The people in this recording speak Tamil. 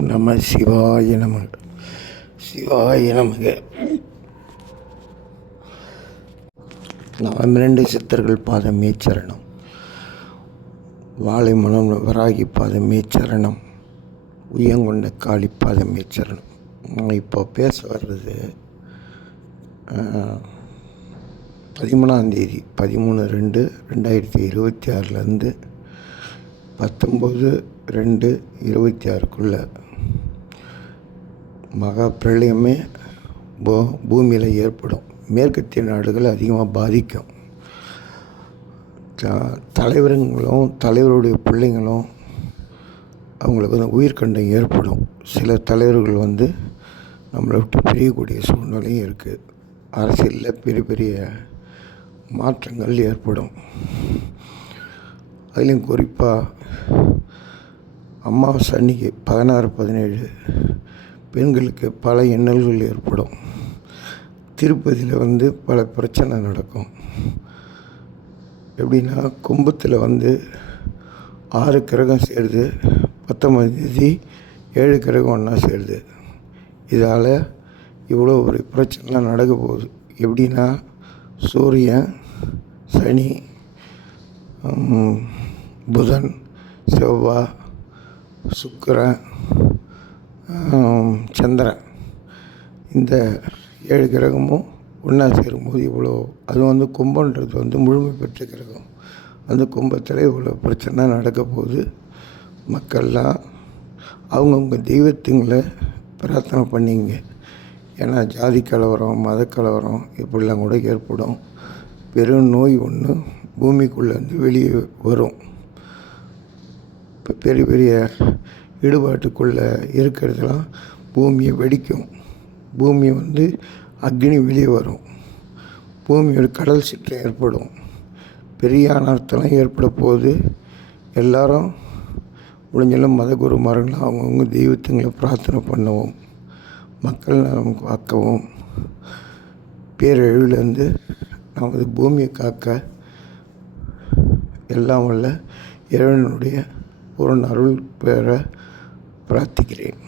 நம சிவாய நமக. சிவாய நமக. நவமிரண்டு சித்தர்கள் பாதமே சரணம். வாழை மனம் வராகி பாதமே சரணம். உயங்கொண்ட காளி பாதமே சரணம். நான் இப்போ பேச வர்றது 13 13/2/2026 19/2/26 மகா பிரளயமே பூமியில் ஏற்படும். மேற்கத்திய நாடுகள் அதிகமாக பாதிக்கும். தலைவருடைய பிள்ளைங்களும் அவங்களுக்கு உயிர்கண்டம் ஏற்படும். சில தலைவர்கள் நம்மளை விட்டு பிரியக்கூடிய சூழ்நிலையும் இருக்குது. அரசியலில் பெரிய பெரிய மாற்றங்கள் ஏற்படும். அதுலேயும் குறிப்பாக அமாவாசை அன்னைக்கு 16-17 பெண்களுக்கு பல இன்னல்கள் ஏற்படும். திருப்பதியில் பல பிரச்சனை நடக்கும். எப்படின்னா, கும்பத்தில் 6 கிரகம் சேருது, 19ஆம் தேதி 7 கிரகம் ஒன்றா சேருது. இதால் இவ்வளோ ஒரு பிரச்சனைலாம் நடக்க போகுது. எப்படின்னா, சூரியன், சனி, புதன், செவ்வாய், சுக்கிரன், சந்திரன், இந்த 7 கிரகமும் ஒன்றா சேரும்போது இவ்வளோ அது கும்பன்றது முழுமை பெற்ற கிரகம். அந்த கும்பத்தில் இவ்வளோ பிரச்சனை நடக்க போகுது. மக்கள்லாம் அவங்கவுங்க தெய்வத்துங்களை பிரார்த்தனை பண்ணிங்க. ஏன்னா ஜாதி கலவரம், மத கலவரம் இப்படிலாம் கூட ஏற்படும். பெரும் நோய் ஒன்று பூமிக்குள்ளேருந்து வெளியே வரும். இப்போ பெரிய பெரிய ஈடுபாட்டுக்குள்ளே இருக்கிறதுலாம் பூமியை வெடிக்கும். பூமி அக்னி வெளியே வரும். பூமியோட கடல் சீற்றம் ஏற்படும். பெரிய அனர்த்தம்லாம் ஏற்பட போகுது. எல்லாரும் முடிஞ்செல்லாம் மதகுரு மரங்களாம் அவங்கவுங்க தெய்வத்துங்களை பிரார்த்தனை பண்ணவும், மக்கள் நலம் காக்கவும், பேரழிவுலேருந்து நமது பூமியை காக்க எல்லாம் வல்ல இறைவனுடைய பூரண அருள் பெற பிரார்த்திக்கிறேன்.